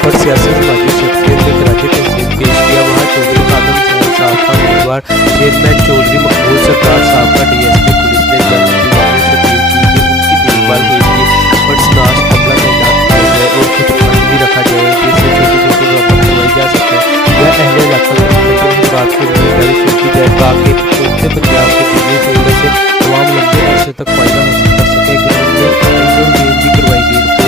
और सियासी समाजी शख्सियत के कराची तहसील पेश किया। वहाँ चौधरी खादम हुसैन साहब का उम्मीदवार चेयरमैन चौधरी मकबूल सरदार साहब का DSP पुलिस ने जल्द दीवाने से अपील की कि उनकी देखभाल के लिए बर्सनाश अमला तैनात किया जाए और कुछ फंड भी रखा जाए जिससे छोटी छोटी प्रॉब्लम करवाई जा सके। यह अहले इलाका रात को जिम्मेदारी शुरू की जाए ताकि उत्तर पंजाब के बिजली सहूलत से तमाम लंबे अरसे तक फायदा हासिल कर सके। ग्राउंड में इंडोर गेम भी करवाई गई।